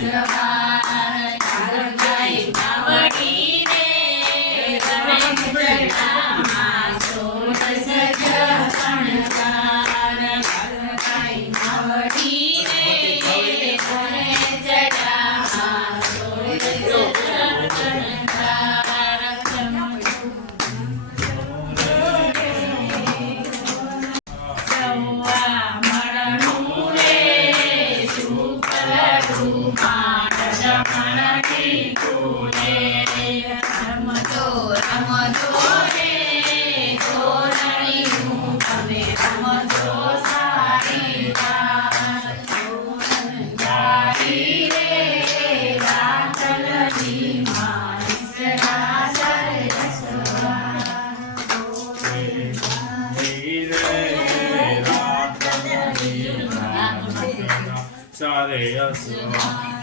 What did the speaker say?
Yeah. azul. 家里要死亡。